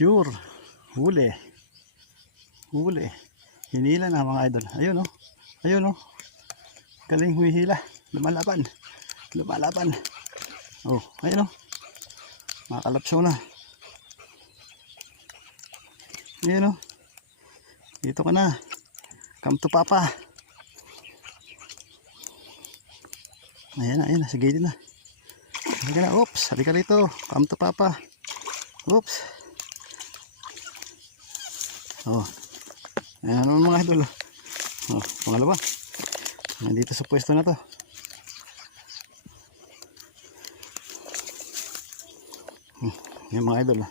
Sure. Huli. Huli. Hinila na mga idol. Ayun o. Ayun o. Galing humihila. Lumalaban. Lumalaban. Oh, ayun o. Makakalapso na. Ayun o. Dito ka na. Come to papa. Ayan na, ayan na. Sige din na. Halika na. Oops. Halika rito. Come to papa. Oops. Oh. Ayan naman mga idol. Oh, pangalawa. Nandito sa pwesto na to. Ayan mga idol.